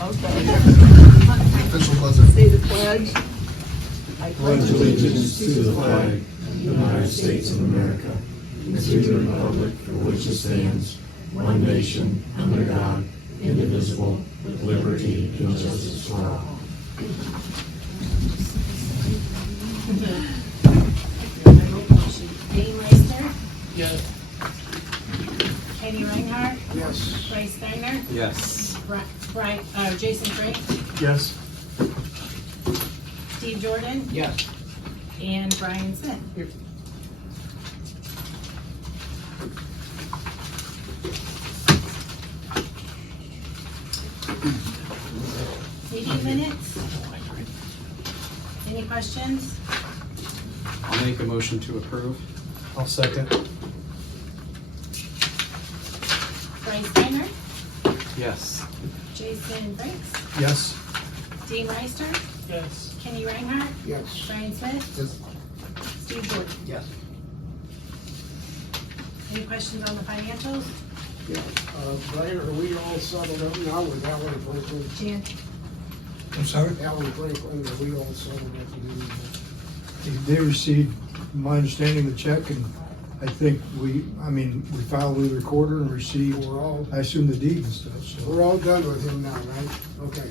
Okay. Official buzzer. Say the pledge. I pledge allegiance to the flag of the United States of America and to the republic for which it stands, one nation, under God, indivisible, with liberty and justice for all. Dean Reister, Yes. Kenny Reinhardt, Yes. Bryce Steiner, Yes. Jason Frank, Yes. Steve Jordan, Yes. and Brian Smith. Meeting minutes? Any questions? I'll make a motion to approve. I'll second. Bryce Steiner, Yes. Jason Franks, Yes. Dean Reister, Yes. Kenny Reinhardt, Yes. Brian Smith, Yes. Steve Jordan. Yes. Any questions on the financials? Yeah, Brian, are we all settled up now with Alan Franklin? Jan? I'm sorry? Alan Franklin, are we all settled up with They received, my understanding, the check, and I think we filed with the recorder and received, We're all, I assume, the deed and stuff, so. we're all done with him now, right? Okay.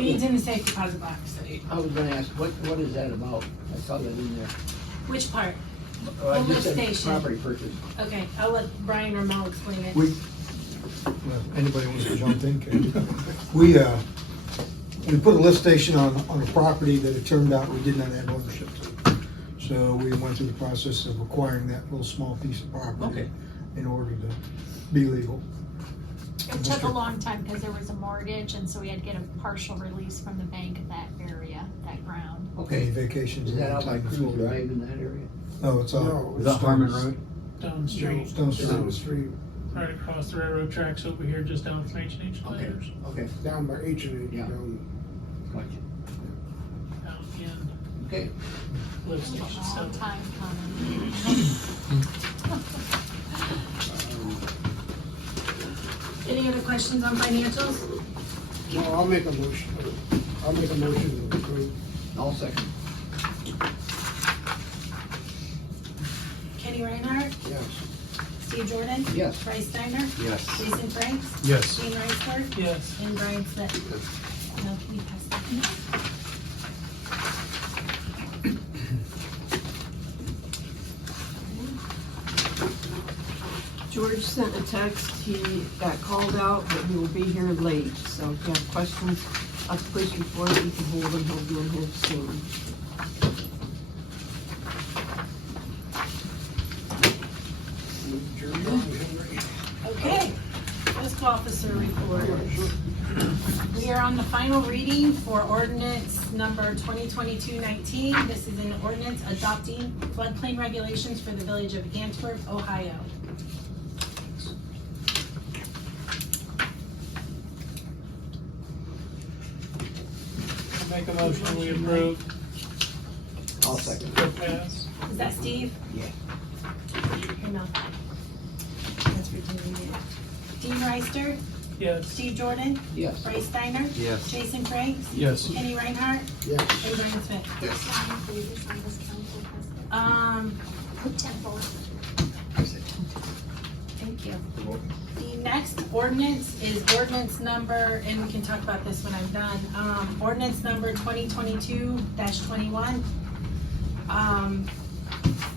Dean's in the safe deposit box. I was gonna ask, what is that about? I saw that in there. Which part? I The just said lift station. property purchase. Okay, I'll let Brian or Mel explain it. Well, anybody wants to jump in, can. We put a lift station on a property that it turned out we did not have ownership to. So we went through the process of acquiring that little small piece of property Okay. in order to be legal. It took a long time because there was a mortgage, and so we had to get a partial release from the bank of that area, that ground. Any Okay. vacations. Is that out by in Cruise Florida. Drive in that area? No, it's No, Is that Harmon Road? Down the street, Stone Down the Street. street, right across the railroad tracks over here, just down from H&H Okay, Tires, okay, down by H&H, Yeah. down. gotcha. down in Okay, lift It was station a long 7. time coming. Any other questions on financials? No, I'll make a motion to approve. I'll second. Kenny Reinhardt, Yes. Steve Jordan, Yes. Bryce Steiner, Yes. Jason Franks, Yes. Dean Reister, Yes. and Brian Smith. Now, can you pass that? George sent a text, he got called out, but he will be here late, so if you have questions about the police report, you can hold him, he'll be in here soon. Okay, fiscal officer report. We are on the final reading for ordinance number 2022-19. This is an ordinance adopting floodplain regulations for the village of Antwerp, Ohio. Make a motion, we approve. I'll second. For pass. Is that Steve? Yeah. Or no? That's for Dean. Dean Reister, Yes. Steve Jordan, Yes. Bryce Steiner, Yes. Jason Franks, Yes. Kenny Reinhardt, Yes. and Brian Smith. Sign please on this council president. Temple. Thank you. The next ordinance is ordinance number, and we can talk about this when I'm done, ordinance number 2022-21.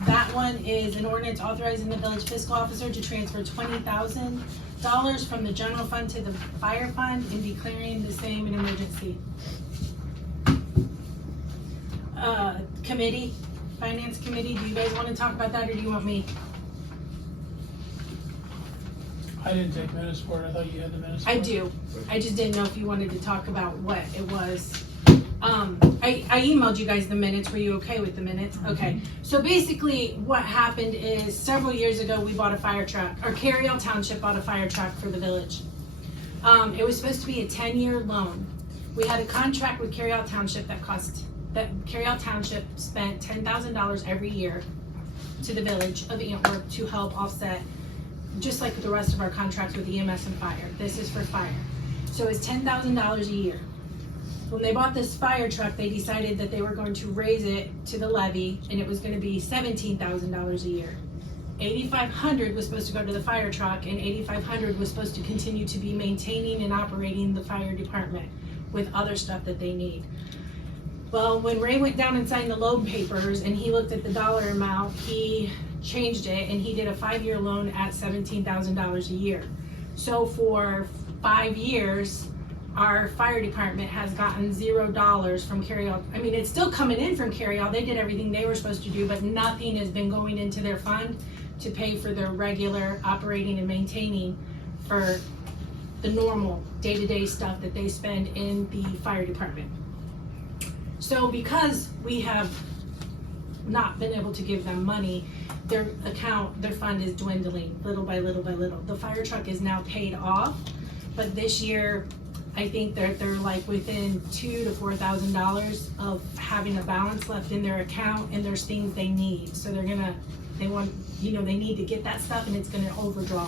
That one is an ordinance authorizing the village fiscal officer to transfer $20,000 from the general fund to the fire fund and declaring the same an emergency. Committee, finance committee, do you guys want to talk about that, or do you want me? I didn't take minutes for it, I thought you had the minutes. I for it. do. I just didn't know if you wanted to talk about what it was. I emailed you guys the minutes. Were you okay with the minutes? Okay. So basically what happened is several years ago, we bought a fire truck, or Carryall Township bought a fire truck for the village. It was supposed to be a 10-year loan. We had a contract with Carryall Township that Carryall Township spent $10,000 every year to the village of Antwerp to help offset, just like the rest of our contracts with EMS and fire. This is for fire. So it's $10,000 a year. When they bought this fire truck, they decided that they were going to raise it to the levy, and it was gonna be $17,000 a year. $8,500 was supposed to go to the fire truck, and $8,500 was supposed to continue to be maintaining and operating the fire department with other stuff that they need. Well, when Ray went down and signed the loan papers and he looked at the dollar amount, he changed it and he did a 5-year loan at $17,000 a year. So for 5 years, our fire department has gotten $0 from Carryall. I mean, it's still coming in from Carryall. They did everything they were supposed to do, but nothing has been going into their fund to pay for their regular operating and maintaining for the normal day-to-day stuff that they spend in the fire department. So because we have not been able to give them money, their fund is dwindling little by little by little. The fire truck is now paid off, but this year, I think they're like within $2,000 to $4,000 of having a balance left in their account, and there's things they need. So they need to get that stuff, and it's gonna overdraw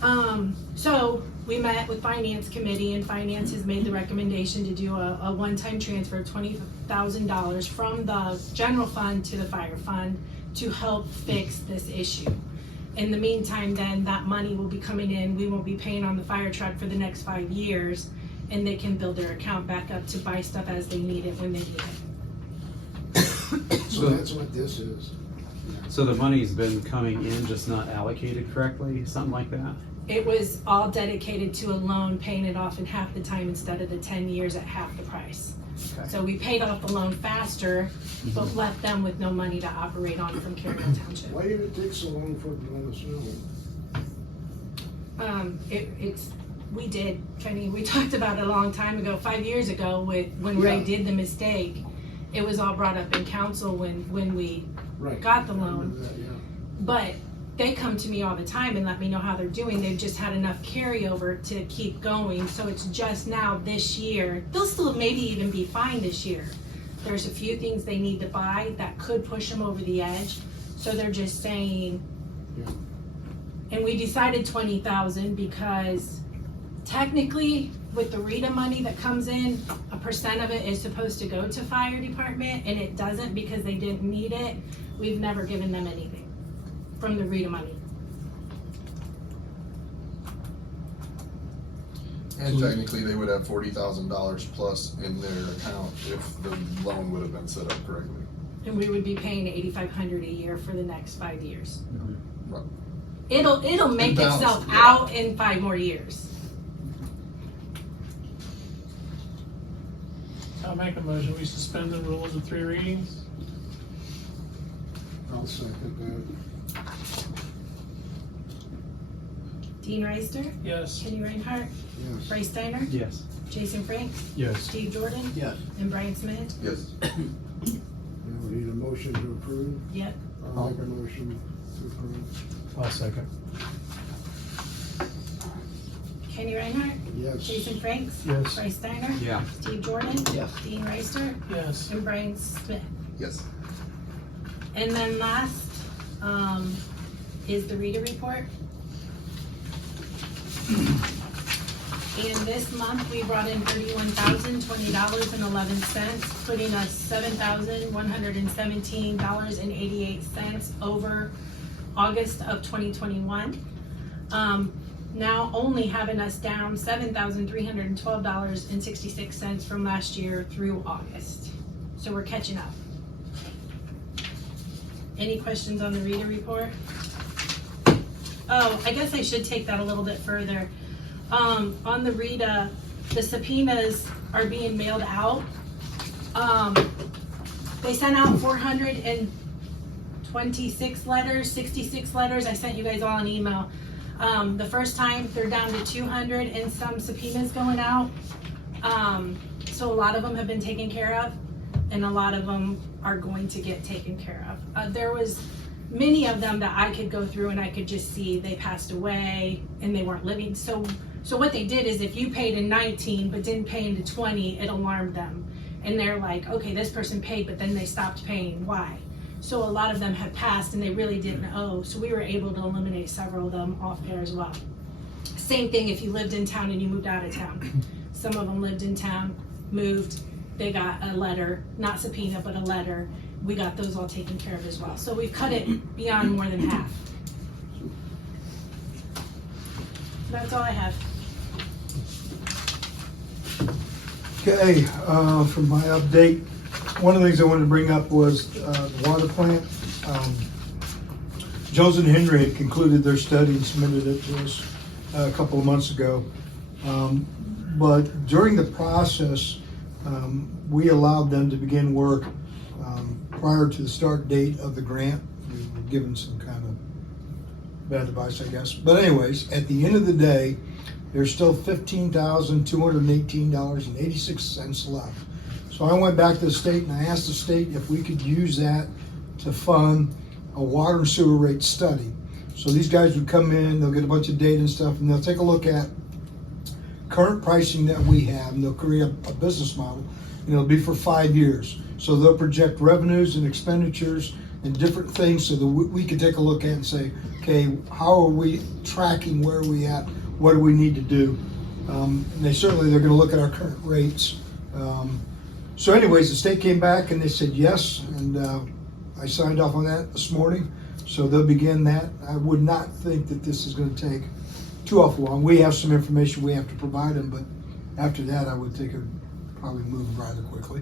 them. So we met with finance committee, and finance has made the recommendation to do a one-time transfer of $20,000 from the general fund to the fire fund to help fix this issue. In the meantime, then that money will be coming in. We won't be paying on the fire truck for the next 5 years, and they can build their account back up to buy stuff as they need it when they need it. So that's what this is. So the money's been coming in, just not allocated correctly, something like that? It was all dedicated to a loan, paying it off in half the time instead of the 10 years at half the price. Okay. So we paid off the loan faster, but left them with no money to operate on from Carroll Township. Why did it take so long for it to let us know? We talked about it a long time ago, 5 years ago, when Ray Yeah. did the mistake. It was all brought up in council when we Right. got the I remember loan. that, yeah. But they come to me all the time and let me know how they're doing. They've just had enough carryover to keep going. So it's just now this year. They'll still maybe even be fine this year. There's a few things they need to buy that could push them over the edge. So they're just saying, Yeah. and we decided 20,000 because technically with the RETA money that comes in, 1% of it is supposed to go to fire department, and it doesn't because they didn't need it. We've never given them anything from the RETA money. And technically, they would have $40,000 plus in their account if the loan would have been set up correctly. And we would be paying $8,500 a year for the next 5 years. Right. It'll make balance, itself yeah. out in 5 more years. I'll make a motion, we suspend the rules of 3 readings. I'll second Dean Reister, Yes. Kenny Reinhardt, that, yes. Bryce Steiner, Yes. Jason Franks, Yes. Steve Jordan, Yes. and Brian Smith. Yes. Now we need a motion to approve. Yep. I'll make a motion to approve. I'll second. Kenny Reinhardt, Yes. Jason Franks, Yes. Bryce Steiner, Yeah. Steve Jordan, Yes. Dean Reister, Yes. and Brian Smith. Yes. And then last, is the RETA report. And this month, we brought in $31,020.11, putting us $7,117.88 over August of 2021. Now only having us down $7,312.66 from last year through August. So we're catching up. Any questions on the RETA report? Oh, I guess I should take that a little bit further. On the RETA, the subpoenas are being mailed out. They sent out 426 letters, 66 letters. I sent you guys all an email. The first time they're down to 200 and some subpoenas going out. So a lot of them have been taken care of, and a lot of them are going to get taken care of. There was many of them that I could go through and I could just see they passed away and they weren't living. So what they did is if you paid in 19 but didn't pay into 20, it alarmed them. And they're like, okay, this person paid, but then they stopped paying. Why? So a lot of them had passed and they really didn't owe. So we were able to eliminate several of them off there as well. Same thing if you lived in town and you moved out of town. Some of them lived in town, moved, they got a letter, not subpoena, but a letter. We got those all taken care of as well. So we've cut it beyond more than half. That's all I have. Okay, for my update, one of the things I wanted to bring up was the water plant. Jones and Henry had concluded their study and submitted it to us a couple of months ago. But during the process, we allowed them to begin work prior to the start date of the grant. We were given some kind of bad advice, I guess. But anyways, at the end of the day, there's still $15,218.86 left. So I went back to the state and I asked the state if we could use that to fund a water and sewer rate study. So these guys would come in, they'll get a bunch of data and stuff, and they'll take a look at current pricing that we have, and they'll create a business model, and it'll be for 5 years. So they'll project revenues and expenditures and different things so that we can take a look at and say, okay, how are we tracking, where are we at, what do we need to do? And they're gonna look at our current rates. So anyways, the state came back and they said yes, and I signed off on that this morning. So they'll begin that. I would not think that this is gonna take too awful long. We have some information we have to provide them, but after that, I would think it would probably move rather quickly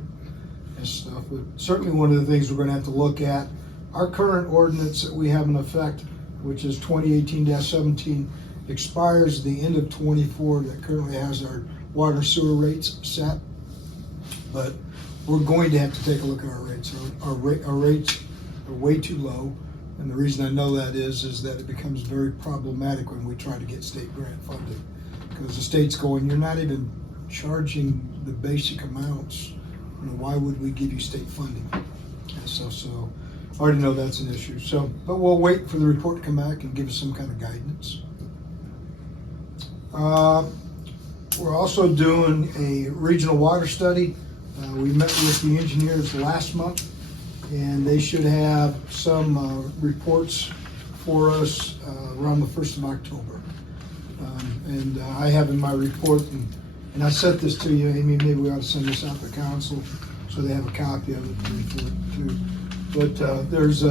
and stuff. But certainly one of the things we're gonna have to look at, our current ordinance that we have in effect, which is 2018-17, expires at the end of 24, that currently has our water and sewer rates set. But we're going to have to take a look at our rates. Our rates are way too low. And the reason I know that is that it becomes very problematic when we try to get state grant funding. Because the state's going, you're not even charging the basic amounts. Why would we give you state funding? And so I already know that's an issue. So, but we'll wait for the report to come back and give us some kind of guidance. We're also doing a regional water study. We met with the engineers last month, and they should have some reports for us around the 1st of October. And I have in my report, and I sent this to you, Amy, maybe we ought to send this out to council so they have a copy of it too. But there's,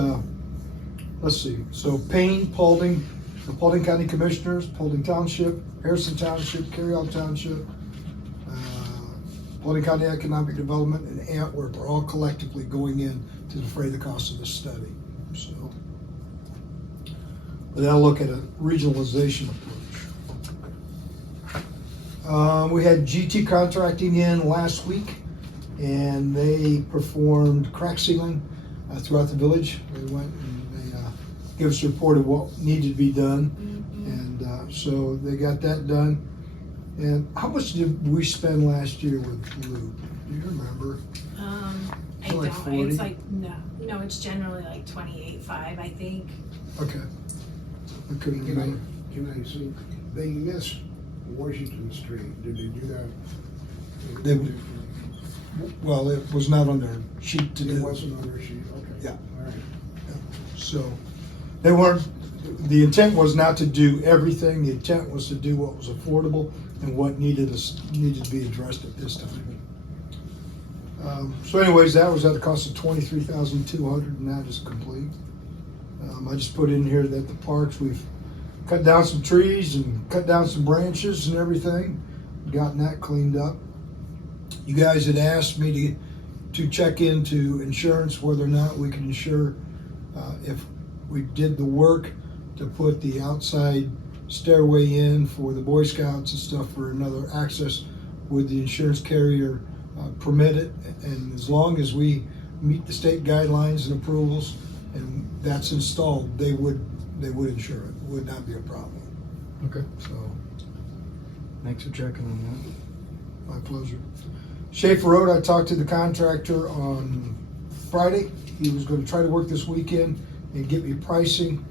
let's see, so Payne, Paulding, the Paulding County Commissioners, Paulding Township, Harrison Township, Carroll Township, Paulding County Economic Development, and Antwerp are all collectively going in to defray the cost of this study. So, but that'll look at a regionalization approach. We had GT Contracting in last week, and they performed crack sealing throughout the village. They went and they gave us a report of what needed to be done, and so they got that done. And how much did we spend last year with lube? Do you remember? I like don't, 40? it's like, no, it's generally like 28.5, I think. Okay. I couldn't remember. Can I see, they missed Washington Street, did they do that? They- Well, it was not on their sheet to It do. wasn't on their sheet, okay. Yeah. All right. So they weren't, the intent was not to do everything. The intent was to do what was affordable and what needed to be addressed at this time. So anyways, that was at a cost of $23,200, and that is complete. I just put in here that the parks, we've cut down some trees and cut down some branches and everything, gotten that cleaned up. You guys had asked me to check into insurance, whether or not we could insure if we did the work to put the outside stairway in for the Boy Scouts and stuff for another access, would the insurance carrier permit it? And as long as we meet the state guidelines and approvals and that's installed, they would insure it. It would not be a problem. Okay. So, Thanks for checking on my pleasure. Schaefer Road, I talked to the contractor on Friday. He was going to try to work this weekend and get me pricing.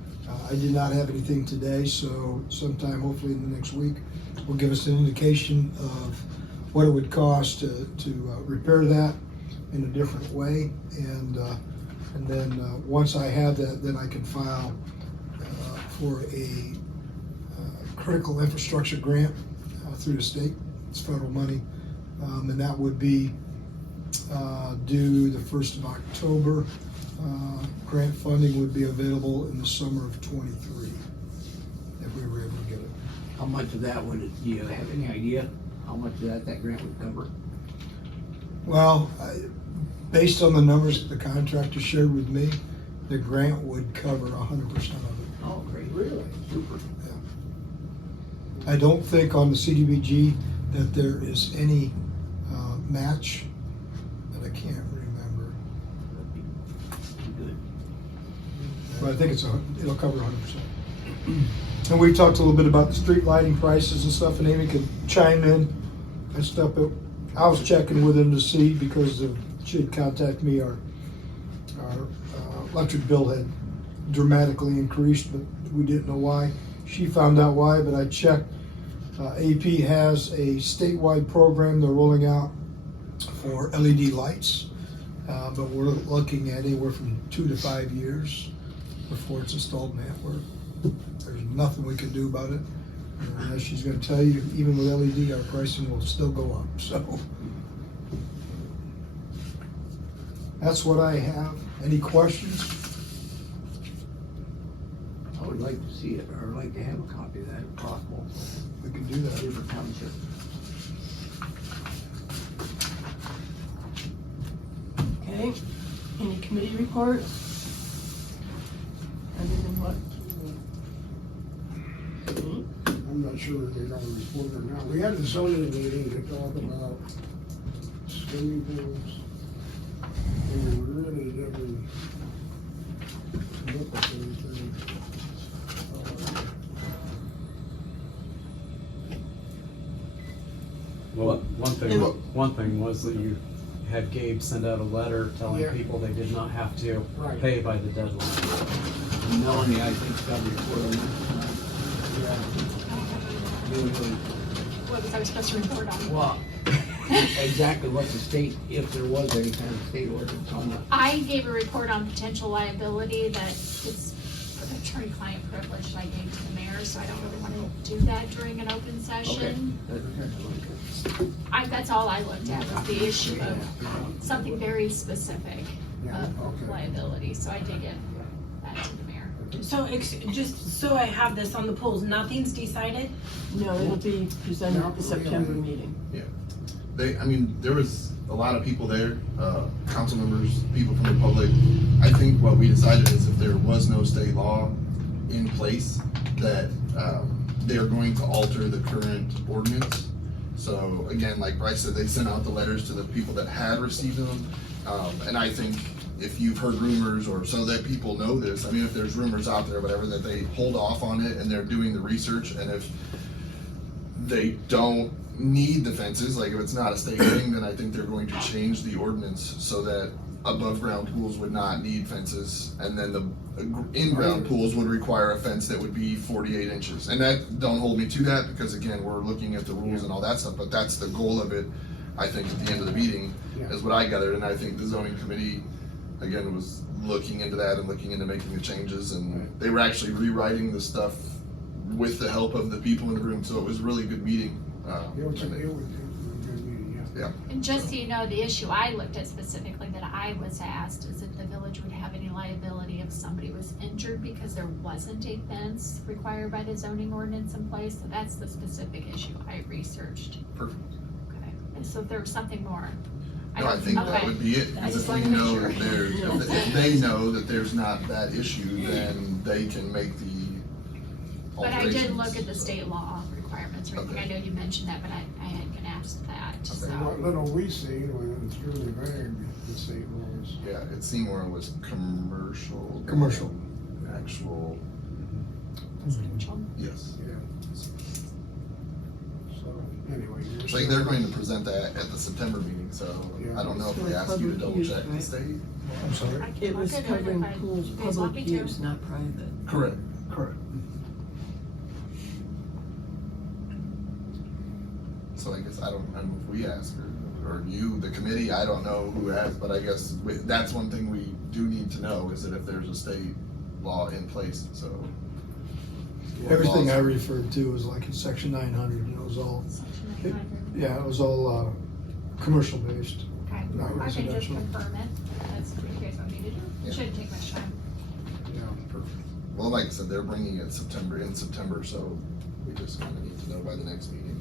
I did not have anything today, so sometime hopefully in the next week will give us an indication of what it would cost to repair that in a different way. And then once I have that, then I can file for a critical infrastructure grant through the state. It's federal money, and that would be due the 1st of October. Grant funding would be available in the summer of '23 if we were able to get it. How much of that would it, do you have any idea how much of that grant would cover? Well, based on the numbers that the contractor shared with me, the grant would cover 100% of it. Oh, great, really? Super. I don't think on the CDBG that there is any match, but I can't remember. That'd be good. But I think it'll cover 100%. And we talked a little bit about the street lighting prices and stuff, and Amy could chime in and stuff. But I was checking with him to see because she had contacted me. Our electric bill had dramatically increased, but we didn't know why. She found out why, but I checked. AP has a statewide program they're rolling out for LED lights, but we're looking at anywhere from 2 to 5 years before it's installed in Antwerp. There's nothing we can do about it. And as she's gonna tell you, even with LED, our pricing will still go up, so. That's what I have. Any questions? I would like to see it, or I'd like to have a copy of that if possible. We can do that. Different township. Okay, any committee reports? Other than what? I'm not sure if they're gonna report or not. We had a zoning meeting to talk about swimming pools. And we really didn't look at anything. Well, one thing was that you had Gabe send out a letter telling Yeah. people they did not have to Right. pay by the deadline. Melanie, I think, got a report on that. What was I supposed to report on? Well, exactly what the state, if there was any kind of state ordinance on that. I gave a report on potential liability that it's attorney-client privilege that I gave to the mayor, so I don't really want to do that during an open session. That's all I looked at, was the issue of something very specific Yeah, of okay. liability, so I did get that to the mayor. So, just so I have this on the polls, nothing's decided? No, it'll be presented at the September meeting. There was a lot of people there, council members, people from the public. I think what we decided is if there was no state law in place, that they are going to alter the current ordinance. So again, like Bryce said, they sent out the letters to the people that had received them. And I think if you've heard rumors, or so that people know this, I mean, if there's rumors out there, whatever, that they hold off on it and they're doing the research, and if they don't need the fences, like if it's not a state thing, then I think they're going to change the ordinance so that above ground pools would not need fences, and then the in-ground pools would require a fence that would be 48 inches. And that, don't hold me to that, because again, we're looking at the rules and all that stuff, but that's the goal of it, I think, at the end of the meeting, is what I gathered. And I think the zoning committee, again, was looking into that and looking into making the changes, and they were actually rewriting the stuff with the help of the people in the room, so it was a really good meeting. It was a good meeting, yeah. And just so you know, the issue I looked at specifically that I was asked is if the village would have any liability if somebody was injured because there wasn't a fence required by the zoning ordinance in place. So that's the specific issue I researched. Perfect. Okay. And so if there was something more. No, I think that would be it, I because just if we wanted to make know sure. that there's, if they know that there's not that issue, then they can make the But I alterations. did look at the state law requirements or anything. I Okay. know you mentioned that, but I had been asked that, I so. think what little we see was really vague, the state rules. Yeah, it seemed more it was commercial. than Commercial. Actual, Residential. yes. Yeah. So, anyway. you're So they're going to present that at the September meeting, so Yeah. I don't know if It's they for asked you to public double use, check the right? state. I'm sorry? I can It was look at it covering if pools, you guys want public me to. use, not private. Correct. Correct. So I guess I don't know if we asked or you, the committee, I don't know who asked, but I guess that's one thing we do need to know, is that if there's a state law in place, so. Everything I laws. referred to was like in section 900, it was all, Section 900. yeah, it was all, commercial based. Okay, Not I can just residential. confirm it. That's what you guys want me to do. Yeah. It shouldn't take much time. Yeah, perfect. Well, like I said, they're bringing it in September, so we just kind of need to know by the next meeting.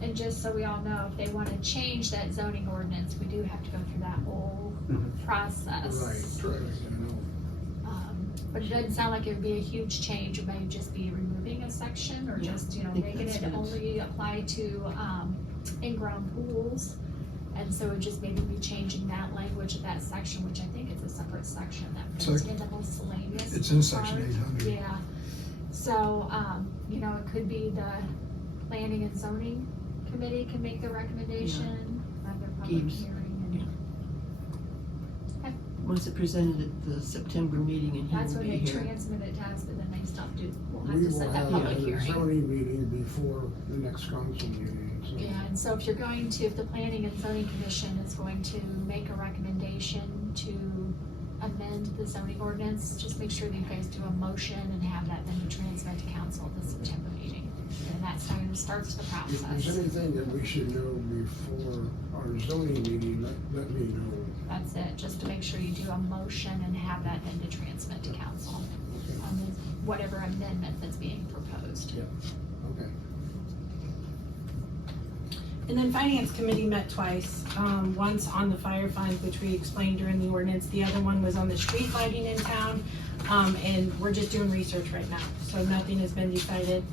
And just so we all know, if they want to change that zoning ordinance, we do have to go through that whole Mhm. process. Right, Correct. I know. But it doesn't sound like it would be a huge change. It may just be removing a section or Yeah, just, I think making that's it good. only apply to, in-ground pools. And so it just maybe be changing that language of that section, which I think is a separate section that fits Sec- in the miscellaneous. It's in section part. 800. Yeah. So, it could be the planning and zoning committee can make the recommendation, have their public Keeps- hearing. And Once it presented at the September meeting and he that's will when be they here. transmit it to us, but then they still do, we'll have We to will set that have public a hearing. zoning meeting before the next council meeting, so. Yeah, and so if you're going to, if the planning and zoning commission is going to make a recommendation to amend the zoning ordinance, just make sure that you guys do a motion and have that then be transmitted to council at the September meeting. And that's how it starts the If there's process. anything that we should know before our zoning meeting, let me know. That's it, just to make sure you do a motion and have that then to transmit to council on whatever amendment that's being proposed. Okay. And then finance committee met twice, once on the fire fund, which we explained during the ordinance, the other one was on the street lighting in town. And we're just doing research right now, so nothing has been decided.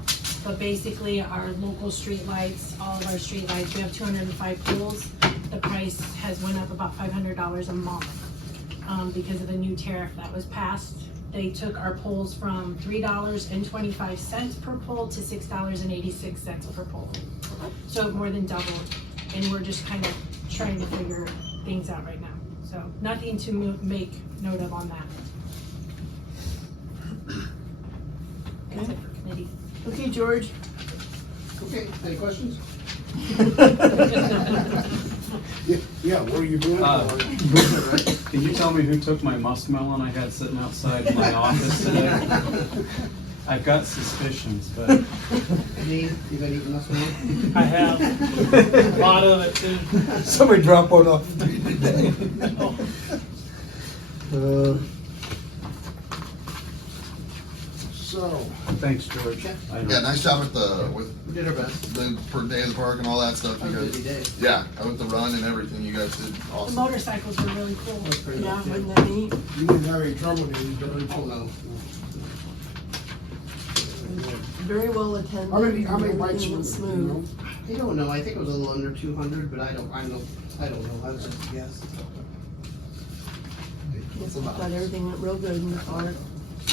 But basically, our local street lights, all of our street lights, we have 205 poles. The price has went up about $500 a month, because of the new tariff that was passed. They took our poles from $3.25 per pole to $6.86 per pole. So it more than doubled, and we're just kind of trying to figure things out right now. So nothing to make note of on that. That's it for committee. Okay, George. Okay, any questions? Yeah, what are you doing? Can you tell me who took my muskmelon I had sitting outside my office today? I've got suspicions, but Any, you got anything else? Man? I have a lot of it too. Somebody drop one off the tree today. So, thanks, George. I know. Yeah, nice job with We did our best. the per day of the park and all that stuff. That You was a busy guys, day. yeah, I went the run and everything. You guys did The awesome. motorcycles were really cool. That was pretty Yeah, much it. wasn't that neat? you didn't have any trouble, did you, George? Oh, no. Very well attended. How many lights Everything were was there, do you know? smooth. I don't know, I think it was a little under 200, but I don't know, I was just a guess. Yes, I thought everything went real good in the park.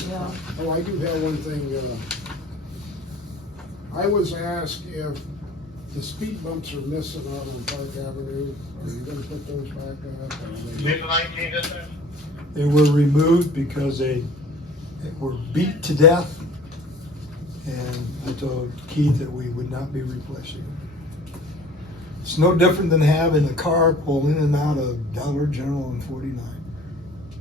Yeah. Oh, I do have one thing, I was asked if the speed bumps are missing out on Park Avenue, are you gonna put those back up? Or are they- They were removed because they were beat to death. And I told Keith that we would not be replacing them. It's no different than having a car pull in and out of Dollar General and 49.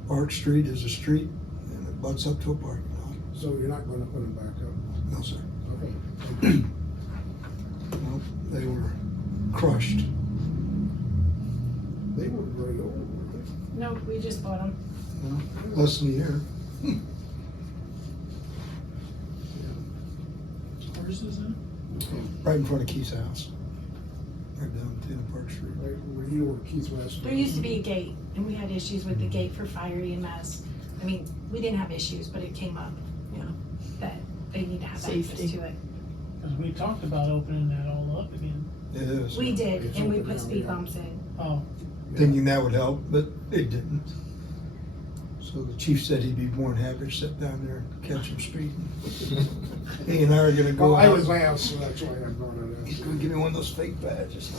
Park Street is a street and it butts up to a parking lot. So you're not gonna put them back up? No, sir. Okay. No, they were crushed. They were very old, weren't they? No, we just bought them. No, less than a year. Where's this in? Right in front of Keith's house. Right down at the end of Park Street. Right, where you were Keith West. There used to be a gate, and we had issues with the gate for fire EMS. I mean, we didn't have issues, but it came up, that they need to have access Safety. to it. Because we talked about opening that all up again. It is. We did, It's and we open put now, speed yeah. bumps in. Oh, Thinking that would help, but it didn't. So the chief said he'd be more than happy to sit down there and catch him speeding. He and I are gonna go Well, I out. was asked, so that's why I brought it He's up. gonna give me one of those fake badges.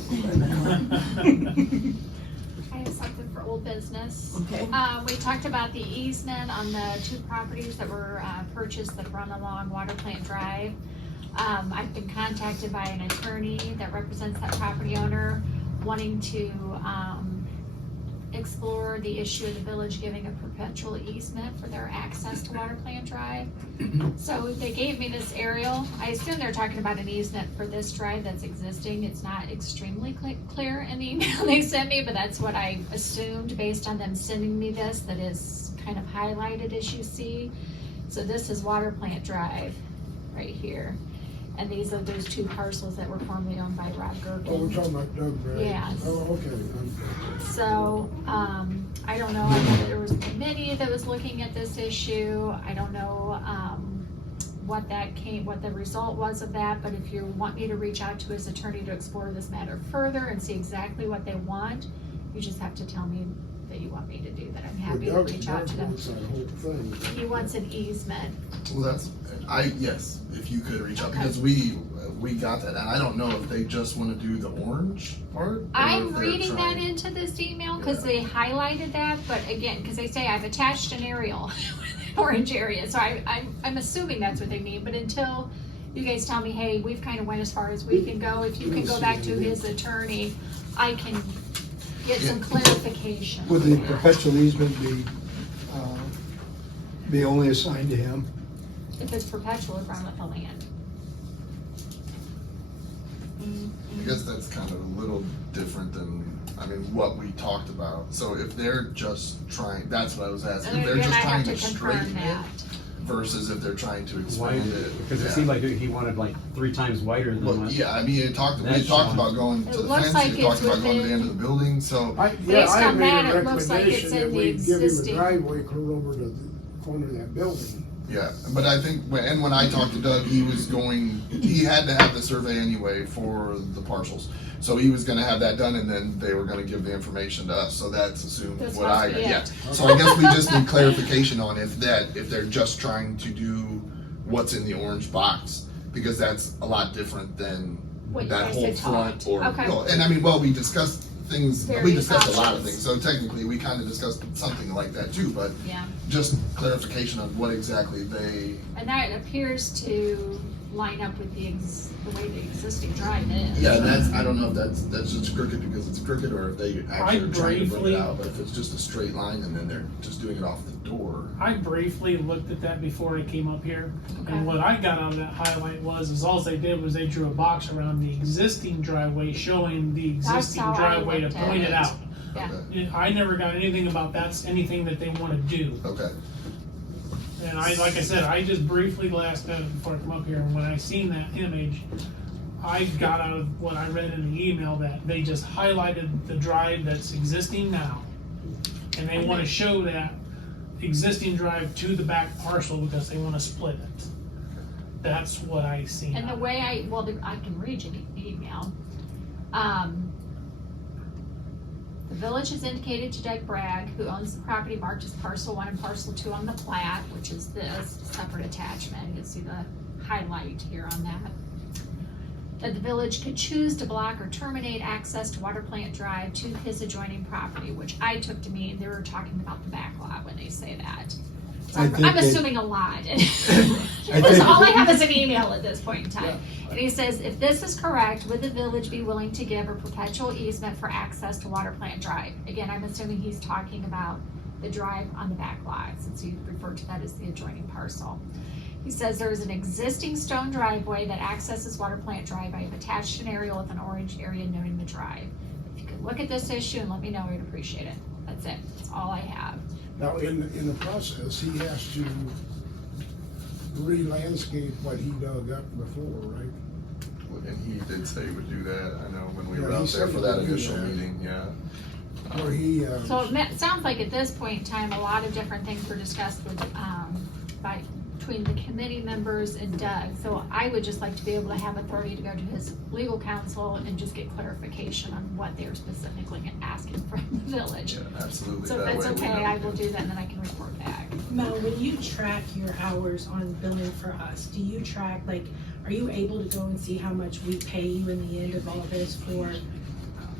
I have something for old business. Okay. We talked about the easement on the two properties that were purchased that run along Water Plant Drive. I've been contacted by an attorney that represents that property owner wanting to explore the issue of the village giving a perpetual easement for their access to Water Plant Drive. So they gave me this aerial. I assume they're talking about an easement for this drive that's existing. It's not extremely clear in the email they sent me, but that's what I assumed based on them sending me this, that is kind of highlighted as you see. So this is Water Plant Drive right here. And these are those two parcels that were formerly owned by Rob Gerken. Oh, we're talking about Doug Bragg? Yes. Oh, okay. So, I don't know, I know that there was a committee that was looking at this issue. I don't know, what the result was of that, but if you want me to reach out to his attorney to explore this matter further and see exactly what they want, you just have to tell me that you want me to do that. I'm happy to reach out to them. That whole thing. He wants an easement. Well, yes, if you could reach out, because we got that, and I don't know if they just wanna do the orange part. or I'm if they're reading that trying- into this email, cause Yeah. they highlighted that, but again, cause they say I've attached an aerial, orange area, so I'm assuming that's what they mean, but until you guys tell me, hey, we've kinda went as far as we can go, if you can go back to his attorney, I can get some clarification. Would the perpetual easement be only assigned to him? If it's perpetual, it's run with the land. I guess that's kind of a little different than, what we talked about. So if they're just trying, that's what I was asking, if And they're again, just I trying have to to confirm straighten it that. versus if they're trying to Why? expand it. Because it yeah. seemed like he wanted like 3 times wider than Well, what. yeah, we That's talked fine. about going to It the looks fence, like we talked it's about going to the within- end of the building, so. Based I on made that, a it looks like it's recommendation in that the we give him a existing. driveway clear over to the corner of that building. Yeah, but I think, and when I talked to Doug, he had to have the survey anyway for the parcels. So he was gonna have that done, and then they were gonna give the information to us, so that's assumed That's what must be yeah. it. So I guess we just need clarification on if they're just trying to do what's in the orange box, because that's a lot different than What you that guys whole had front talked. or, Okay. well, and we discussed things, we Various discussed a lot of options. things, so technically, we kinda discussed something like that too, but Yeah, just clarification on what exactly they. and that appears to line up with the way the existing drive is. Yeah, I don't know if that's just crooked because it's crooked, or if they actually are trying to bring it briefly- out, but if it's just a straight line and then they're just doing it off the door. I briefly looked at that before I came up here, Okay. and what I got out of that highlight is all they did was they drew a box around the existing driveway, showing the That's existing how I driveway to looked at point it it. out. Yeah. Okay, I never got anything about that's anything that they wanna do. okay, And like I said, I just briefly glanced at it before I come up here, and when I seen that image, I got out of what I read in the email that they just highlighted the drive that's existing now. And they wanna show that existing drive to the back parcel because they wanna split it. That's what I seen. And the way I can read you the email. The village has indicated to Doug Bragg, who owns the property marked as parcel 1 and parcel 2 on the plat, which is this separate attachment, you can see the highlight here on that, that the village could choose to block or terminate access to Water Plant Drive to his adjoining property, which I took to mean they were talking about the back lot when they say that. So I I'm think they- assuming a lot. I That's think- all I have is an email at this point in time. And he says, if this is correct, would the village be willing to give a perpetual easement for access to Water Plant Drive? Again, I'm assuming he's talking about the drive on the back lot, since he referred to that as the adjoining parcel. He says there is an existing stone driveway that accesses Water Plant Drive. I have attached an aerial with an orange area noting the drive. If you could look at this issue and let me know, I'd appreciate it. That's it. That's all I have. Now, in the process, he has to re-landscape what he dug up before, right? And he did say he would do that, I know when we Yeah, were he out there said for he that would do initial that. meeting, yeah. Where he, So it sounds like at this point in time, a lot of different things were discussed with, between the committee members and Doug. So I would just like to be able to have authority to go to his legal counsel and just get clarification on what they're specifically asking from the village. Yeah, absolutely. So if That that's way we okay, know. I will do that and then I can report back. Mel, when you track your hours on billing for us, do you track, are you able to go and see how much we pay you in the end of all this for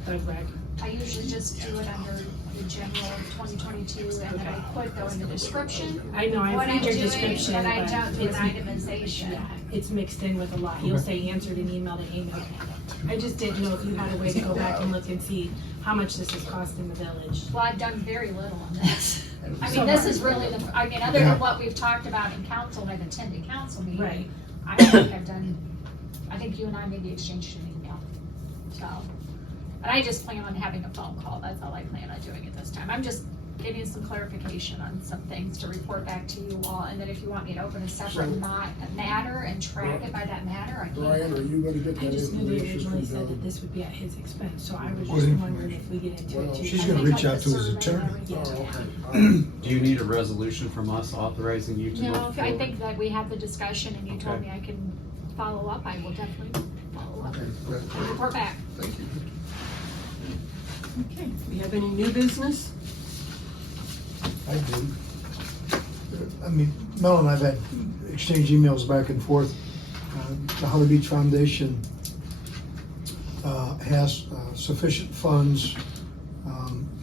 Doug Bragg? I usually just do it under the general 2022 and then I put though in the description. I know, I What I'm read your doing, description, and I but don't do an it's- itemization. Yeah, it's mixed in with a lot. You'll say answered an email to email. I just didn't know if you had a way to go back and look and see how much this is costing the village. Well, I've done very little on this. I So mean, this hard. is really other Yeah. than what we've talked about in council, and I've attended council meetings. Right. I think you and I maybe exchanged an email, so. But I just plan on having a phone call, that's all I plan on doing at this time. I'm just getting some clarification on some things to report back to you all, and then if you want me to open a separate matter and track it by that matter, I can. Brian, are you gonna get I that just knew they information originally from said that Doug? this would be at his expense, so I was What just information? wondering if we get into it too. She's I gonna think reach like out the to his survey and attorney. everything, Oh, yeah. okay. Do you need a resolution from us authorizing you to No, move if I forward? think that we have the discussion and you told Okay. me I can follow up, I will definitely follow up Okay, good. and report back. Thank you. Okay, we have any new business? I do. I mean, Mel and I've had exchanged emails back and forth. The Holly Beach Foundation has sufficient funds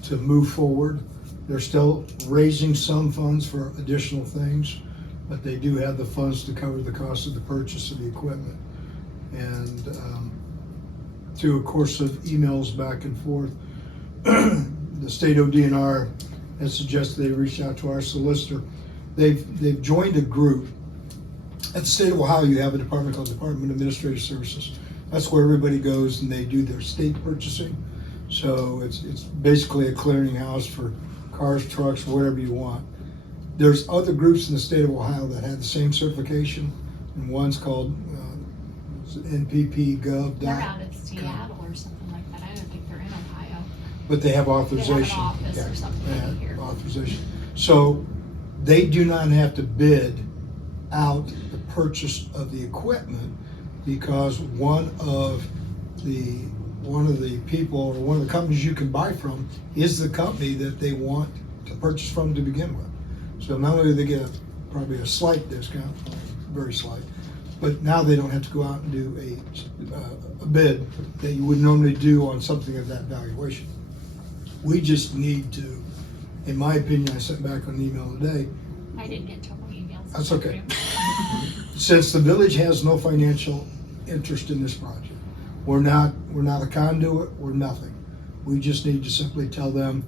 to move forward. They're still raising some funds for additional things, but they do have the funds to cover the cost of the purchase of the equipment. And through a course of emails back and forth, the state ODNR has suggested they reach out to our solicitor. They've joined a group. At the state of Ohio, you have a department called Department of Administrative Services. That's where everybody goes and they do their state purchasing. So it's basically a clearinghouse for cars, trucks, whatever you want. There's other groups in the state of Ohio that have the same certification, and one's called NPP.gov. They're out at Seattle or something like that. I don't think they're in Ohio. But they have They authorization. have an office Yeah, or something they have here. authorization. So they do not have to bid out the purchase of the equipment because one of the people or one of the companies you can buy from is the company that they want to purchase from to begin with. So not only do they get probably a slight discount, very slight, but now they don't have to go out and do a bid that you would normally do on something of that valuation. We just need to, in my opinion, I sent back an email today, I didn't get to my emails. That's okay. Since the village has no financial interest in this project, we're not a conduit, we're nothing. We just need to simply tell them,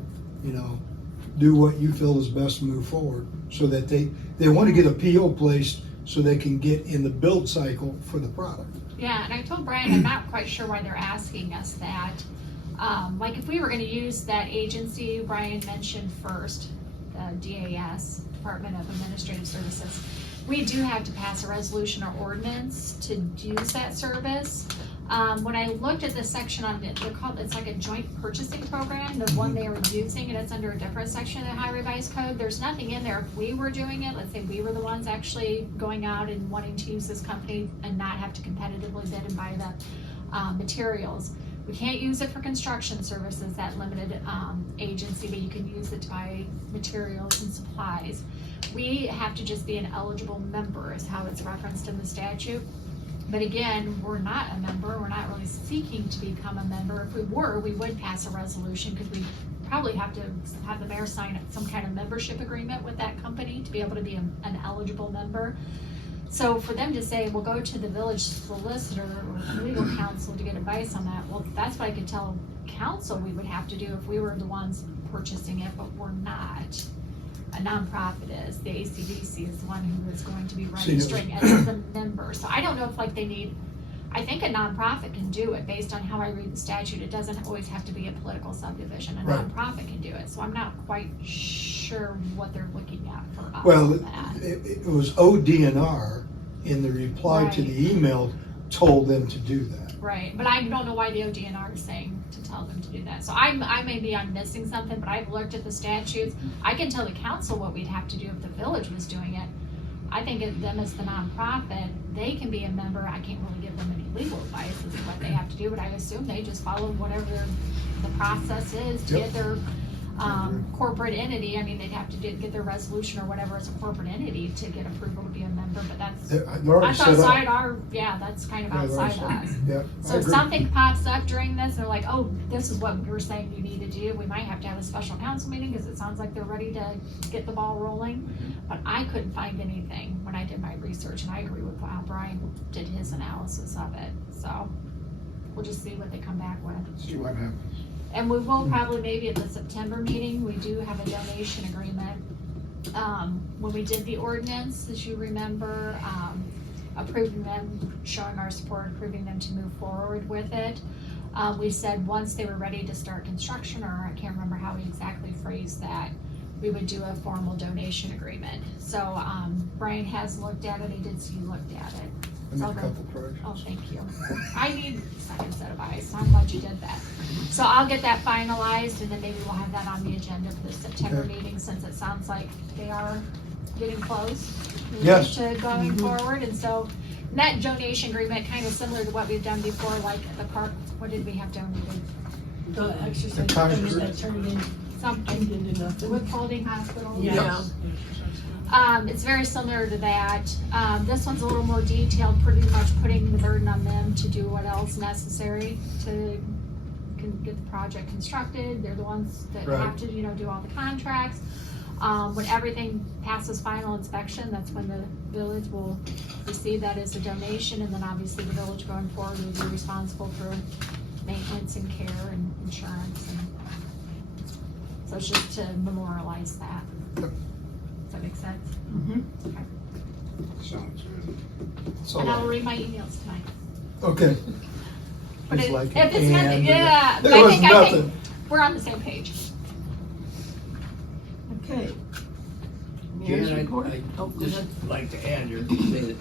do what you feel is best to move forward, so that they want to get a PO placed so they can get in the build cycle for the product. Yeah, and I told Brian, I'm not quite sure why they're asking us that. Like if we were gonna use that agency Brian mentioned first, the DAS, Department of Administrative Services, we do have to pass a resolution or ordinance to use that service. When I looked at the section on it, it's like a joint purchasing program, the one they were using, and it's under a different section of the High Revised Code. There's nothing in there if we were doing it, let's say we were the ones actually going out and wanting to use this company and not have to competitively bid and buy the materials. We can't use it for construction services, that limited agency, but you can use it to buy materials and supplies. We have to just be an eligible member is how it's referenced in the statute. But again, we're not a member, we're not really seeking to become a member. If we were, we would pass a resolution because we probably have to have the mayor sign some kind of membership agreement with that company to be able to be an eligible member. So for them to say, we'll go to the village solicitor or legal counsel to get advice on that, well, that's what I could tell council we would have to do if we were the ones purchasing it, but we're not. A nonprofit is, the ACDC is the one who is going to be registering as the member. So I don't know if they need, I think a nonprofit can do it based on how I read the statute. It doesn't always have to be a political subdivision. A Right. nonprofit can do it. So I'm not quite sure what they're looking at for us Well, on that. it was ODNR in the reply to the email told them to do that. Right, but I don't know why the ODNR is saying to tell them to do that. So I may be missing something, but I've looked at the statutes. I can tell the council what we'd have to do if the village was doing it. I think of them as the nonprofit, they can be a member. I can't really give them any legal advice as to what they have to do, but I assume they just follow whatever the process is to get their corporate entity. I mean, they'd have to get their resolution or whatever as a corporate entity to get approval to be a member, but that's outside our, that's kind of outside us. Yeah, So if something pops up during this, they're like, oh, this is what we're saying you need to do, we might have to have a special council meeting because it sounds like they're ready to get the ball rolling. But I couldn't find anything when I did my research, and I agree with how Brian did his analysis of it, so. we'll just see what they come back with. See what happens. And we will probably, maybe at the September meeting, we do have a donation agreement. When we did the ordinance, as you remember, approving them, showing our support, approving them to move forward with it. We said once they were ready to start construction, or I can't remember how we exactly phrased that, we would do a formal donation agreement. So, Brian has looked at it, he did see you looked at it. I made a Okay. couple projects. Oh, thank you. I need a second set of eyes, so I'm glad you did that. So I'll get that finalized, and then maybe we'll have that on the agenda for the September Okay. meeting, since it sounds like they are getting close. Yes. To going forward, and so that donation agreement, kind of similar to what we've done before, like at the park, what did we have donated? The exercise The concrete. equipment that turned in, Something into nothing. with Holding Hospital? Yeah. It's very similar to that. This one's a little more detailed, pretty much putting the burden on them to do what else necessary to get the project constructed. They're the ones that Right. have to, do all the contracts. When everything passes final inspection, that's when the village will receive that as a donation, and then obviously the village going forward will be responsible for maintenance and care and insurance, and so it's just to memorialize that. Does that make sense? Sounds good. So, And I'll read my emails tonight. okay. But It's if like it's an nothing, and. yeah, but There was I think nothing. we're on the same page. Okay. Mayor's Jan, report? I'd Oh, go just ahead. like to add here, to say that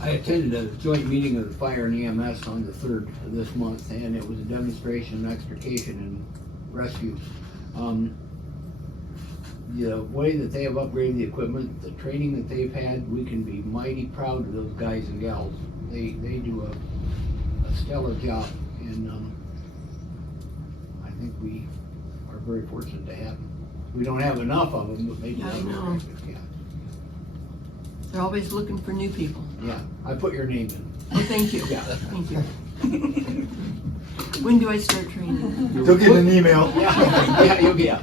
I attended a joint meeting of the fire and EMS on the 3rd of this month, and it was a demonstration of extrication and rescue. The way that they have upgraded the equipment, the training that they've had, we can be mighty proud of those guys and gals. They do a stellar job, and I think we are very fortunate to have them. We don't have enough of them, but maybe. I know. Yeah, They're always looking for new people. yeah, I put your name in. Oh, thank you. Yeah. Thank you. When do I start training? You'll get an email. Yeah, you'll get.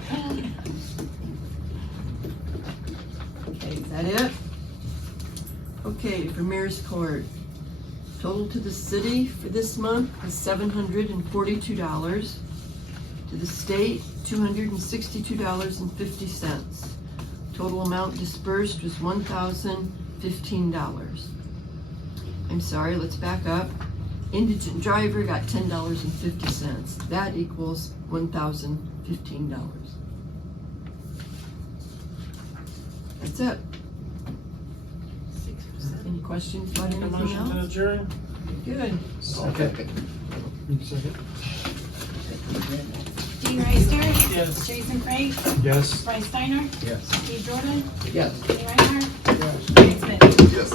Okay, is that it? Okay, for Mayor's Court. Total to the city for this month is $742. To the state, $262.50. Total amount dispersed was $1,015. I'm sorry, let's back up. Indigent driver got $10.50. That equals $1,015. That's it. Any questions about Make a anything motion to else? adjourn. Good. Second. Dean Reister. Yes. Jason Frank. Yes. Bryce Steiner. Yes. Steve Jordan. Yes. Kenny Reinhardt. Yes. Brian Smith. Yes.